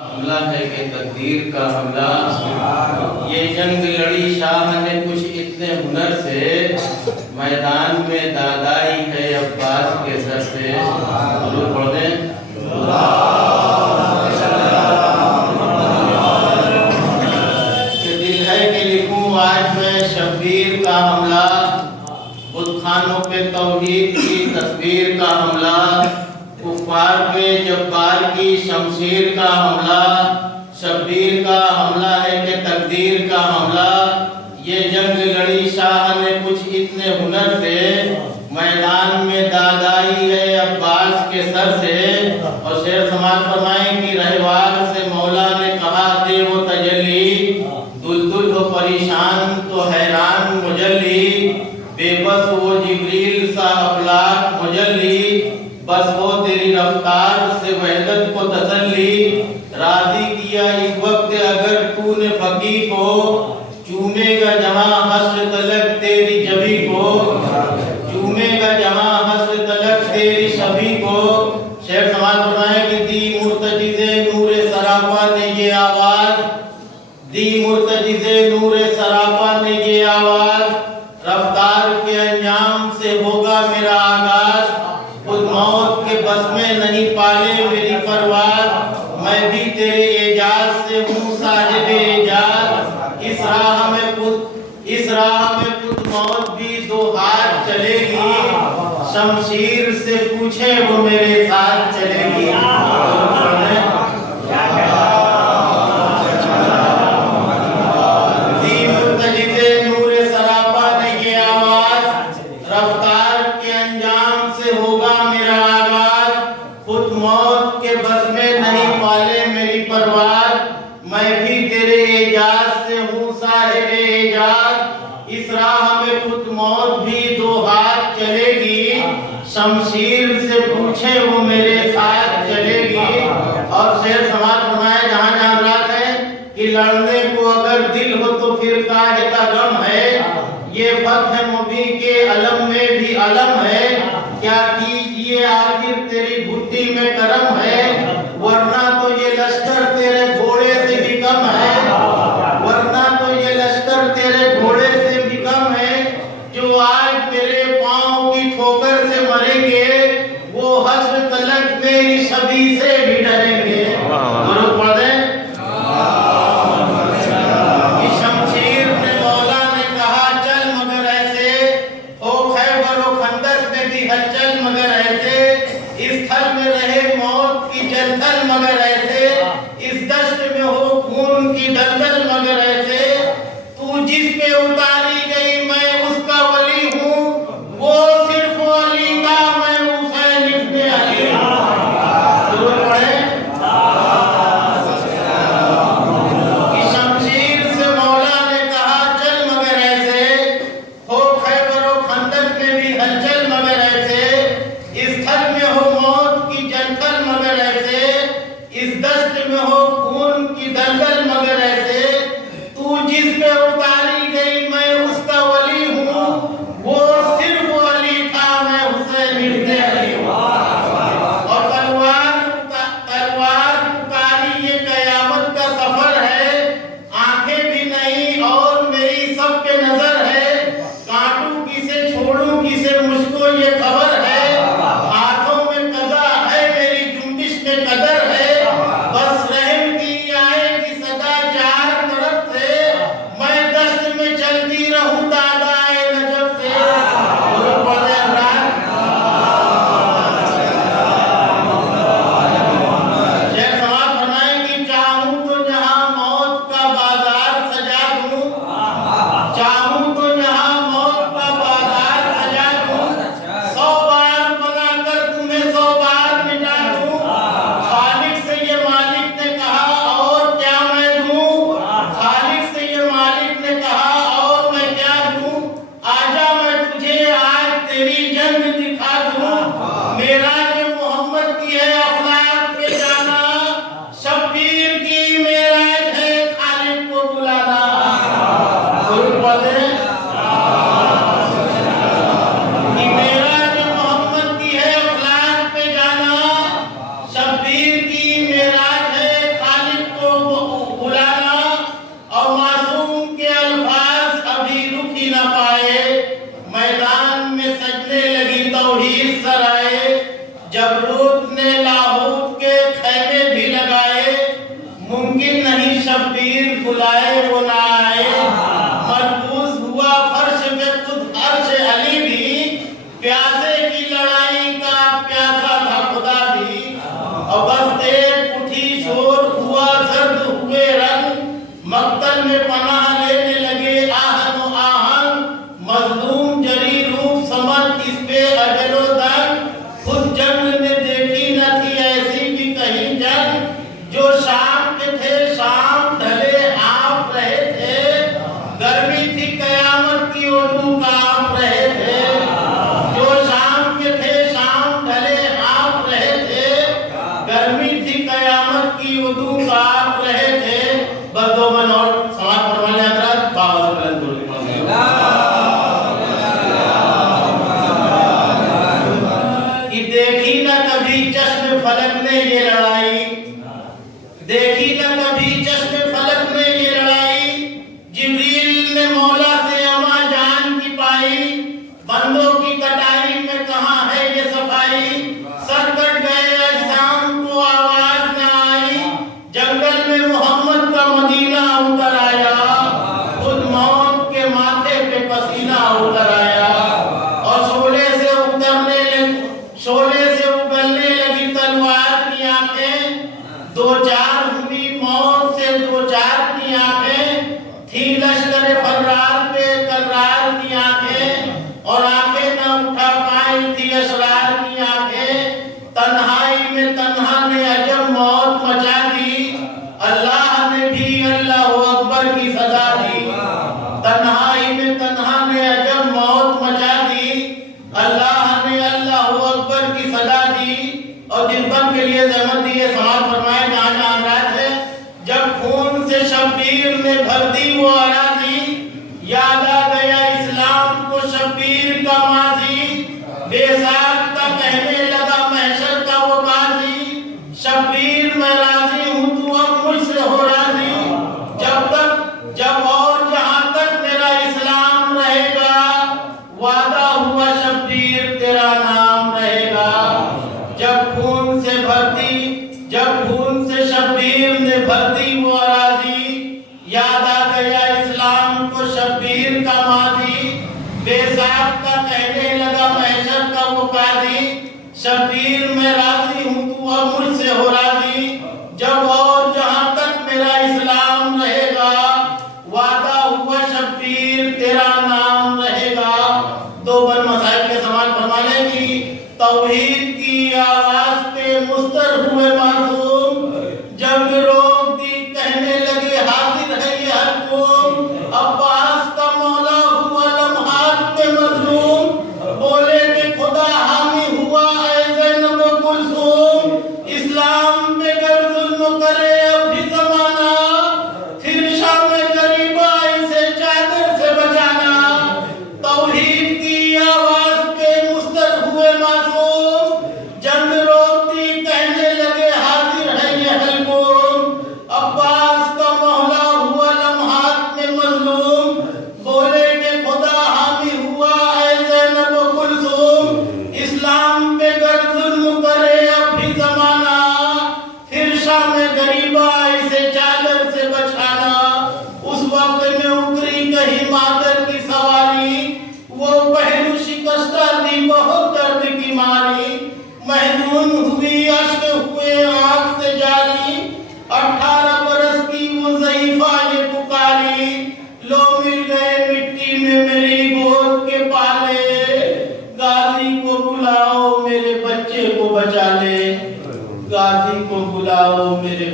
حملہ ہے کہ تقدیر کا حملہ، یہ جنگ لڑی شاہ نے کچھ اتنے ہنر سے، میدان میں دادائی ہے عباس کے سر سے۔ حضور پڑھ دیں کہ دل ہے کہ لکھوں آج میں شبیر کا حملہ، بت خانوں پہ توحید کی تصویر کا حملہ، کفار پہ جبار کی شمشیر کا حملہ، شبیر کا حملہ ہے کہ تقدیر کا حملہ، یہ جنگ لڑی شاہ نے کچھ اتنے ہنر سے، میدان میں دادائی ہے عباس کے سر سے۔ اور شعر سماعت فرمائیں کہ رہوار سے مولا نے کہا دے وہ تجلی، دلدل ہو پریشان تو حیران مجلی، بے بس وہ جبریل سا افلاک مجلی، بس وہ تیری رفتار سے وحدت کو تسلی، راضی کیا اس وقت اگر تو نے فقی کو، چومے گا جہاں حشر تلک تیری جبی کو، چومے گا جہاں حشر تلک تیری شبی کو۔ شعر سماعت فرمائیں کہ دی مرتجز نور سراپا نے یہ آواز، دی مرتجز نور سراپا نے یہ آواز، رفتار کے انجام سے ہوگا میرا آغاز، خود موت کے بس میں نہیں پالے میری پرواز، میں بھی تیرے اعجاز سے ہوں صاحب اعجاز، اس راہ میں خود موت بھی دو ہاتھ چلے گی، شمشیر سے پوچھے وہ میرے ساتھ چلے گی۔ دی مرتجز نور سراپا نے یہ آواز، رفتار کے انجام سے ہوگا میرا آغاز، خود موت کے بس میں نہیں پالے میری پرواز، میں بھی تیرے اعجاز سے ہوں صاحب اعجاز، اس راہ میں خود موت بھی دو ہاتھ چلے گی، شمشیر سے پوچھے وہ میرے ساتھ چلے گی۔ اور شعر سماعت فرمائے جہاں جہاں مراد ہے کہ لڑنے کو اگر دل ہو تو پھر کاہے کا غم ہے، یہ فتح مبین کے علم میں بھی علم ہے، کیا کیجئے آخر تیری بھٹی میں کرم ہے، ورنہ تو یہ لشکر تیرے گھوڑے سے بھی کم ہے، ورنہ تو یہ لشکر تیرے گھوڑے سے بھی کم ہے، جو آج میرے پاؤں کی ٹھوکر سے مریں گے، وہ حشر تلک میری شبی سے بھی ڈریں گے۔ درود پڑھ دیں۔ شمشیر نے مولا نے کہا چل مگر ایسے، او خیبر و خندق میں بھی ہلچل مگر ایسے، اس تھل میں رہے موت کی جلتھل مگر ایسے، اس دشت میں ہو خون کی دلدل مگر ایسے، تو جس پہ اتاری گئی میں اس کا ولی ہوں، وہ صرف علی کا میں حسین ابن علی ہوں۔ درود پڑھیں۔ کہ شمشیر سے مولا نے کہا چل مگر ایسے، ہو خیبر و خندق میں بھی ہلچل مگر ایسے، اس تھل میں ہو موت کی جلتھل مگر ایسے، اس دشت میں ہو خون کی دلدل مگر ایسے، تو جس پہ اتاری گئی میں اس کا ولی ہوں، وہ صرف علی تھا میں حسین ابن علی ہوں۔ اور تلوار پکاری یہ قیامت کا سفر ہے، آنکھیں بھی نہیں اور میری سب پہ نظر ہے، کاٹوں کسے چھوڑوں کسے مجھ کو یہ خبر ہے، ہاتھوں میں قضا ہے میری جنبش میں قدر ہے، بس رحم کی آئے گی صدا چار طرف سے، میں دشت میں چلتی رہوں دادائے نجف سے۔ درود پڑھ دیں حضرات۔ شعر سماعت فرمائیں کہ چاہوں تو جہاں موت کا بازار سجا دوں، چاہوں تو جہاں موت کا بازار سجا دوں، 100 بار بنا کر تمہیں 100 بار مٹا دوں، خالق سے یہ مالک نے کہا اور کیا میں دوں، خالق سے یہ مالک نے کہا اور میں کیا دوں، آجا میں تجھے آج تیری جنگ دکھا دوں، معراج محمد کی ہے افلاک پہ جانا، شبیر کی معراج ہے خالق کو بلانا۔ درود پڑھ دیں۔ کہ معراج محمد کی ہے افلاک پہ جانا، شبیر کی معراج ہے خالق بلائے وہ نہ آئے، مرکوز ہوا فرش میں خود عرش علی بھی، پیاسے کی لڑائی کا پیاسا تھا خدا بھی، اور بس ایک اٹھی شور ہوا زرد ہوئے رنگ، مقتل میں پناہ لینے لگے آہن و آہن، مظلوم جری روح سمجھ اس پہ اجل و دن، خود جنگ نے دیکھی نہ تھی ایسی بھی کہیں جنگ، جو شام کے تھے شام ڈھلے آپ رہے تھے، گرمی تھی قیامت کی اردو کانپ رہے تھے، جو شام کے تھے شام ڈھلے آپ رہے تھے، گرمی تھی قیامت کی اردو کانپ رہے تھے۔ بس دو من اور سماعت فرمائیں حضرات، بابا سے بلند بولنے کہ دیکھی نہ کبھی چشم فلک نے یہ لڑائی، دیکھی نہ کبھی چشم فلک نے یہ لڑائی، جبریل نے مولا سے اما جان کی پائی، بندوں کی کٹائی میں کہاں ہے یہ صفائی، سر کٹ گئے اجسام کو آواز نہ آئی، جنگل میں محمد کا مدینہ اتر آیا، خود موت کے ماتھے پہ پسینہ اتر آیا، اور شعلے سے اگلنے لگی تلوار کی آنکھیں، دو چار ہوئی موت سے دو چار کی آنکھیں، تھی لشکر فرار پہ کرار کی آنکھیں، اور آنکھیں نہ اٹھا پائی تھی اسرار کی آنکھیں، تنہائی میں تنہا نے عجب موت مچا دی، اللہ نے بھی اللہ اکبر کی سزا دی، تنہائی میں تنہا نے عجب موت مچا دی، اللہ نے اللہ اکبر کی سزا دی، اور جن بن کے لیے زحمت دی ہے سماعت فرمائے جہاں جہاں رات ہے، جب خون سے شبیر نے بھر دی وہ اراضی، یاد آ گیا اسلام کو شبیر کا ماضی، بے ساختہ کہنے لگا محشر کا وہ قاضی، شبیر میں راضی ہوں تو اب مجھ سے ہو راضی، جب اور جہاں تک میرا اسلام رہے گا، وعدہ ہوا شبیر تیرا نام رہے گا، جب خون سے شبیر نے بھر دی وہ اراضی، یاد آ گیا اسلام کو شبیر کا ماضی، بے ساختہ کہنے لگا محشر کا وہ قاضی، شبیر میں راضی ہوں تو اب مجھ سے ہو راضی، جب اور جہاں تک میرا اسلام رہے گا، وعدہ ہوا شبیر تیرا نام رہے گا۔ دو بن مسائل کے سماعت فرمانے کی، توحید کی آواز پہ مستر ہوئے معصوم، جنگ روک دی کہنے لگے حاضر ہے یہ ہر قوم، عباس کا مولا ہوا لمحات پہ مظلوم، بولے کہ خدا حامی ہوا اے زینب و کلثوم، اسلام پہ گر ظلم کرے اب بھی زمانہ، پھر شام غریبہ اسے چادر سے بچانا، توحید کی آواز پہ مستر ہوئے معصوم، جنگ روک دی کہنے لگے حاضر ہے یہ حلقوم، عباس کا مولا ہوا لمحات میں مظلوم، بولے کہ خدا حامی ہوا اے زینب و کلثوم، اسلام پہ گر ظلم کرے اب بھی زمانہ، پھر شام غریبہ اسے چادر سے بچانا، اس وقت میں اتری کہیں مادر کی سواری، وہ پہلو شکستہ دی بہت درد کی ماری، محنون ہوئی اشک ہوئے آنکھ سے جاری، 18 برس کی وہ ضعیفہ یہ پکاری، لو مل گئے مٹی میں میری گود کے پالے، غازی کو بلاؤ میرے بچے کو بچا لے، غازی کو بلاؤ میرے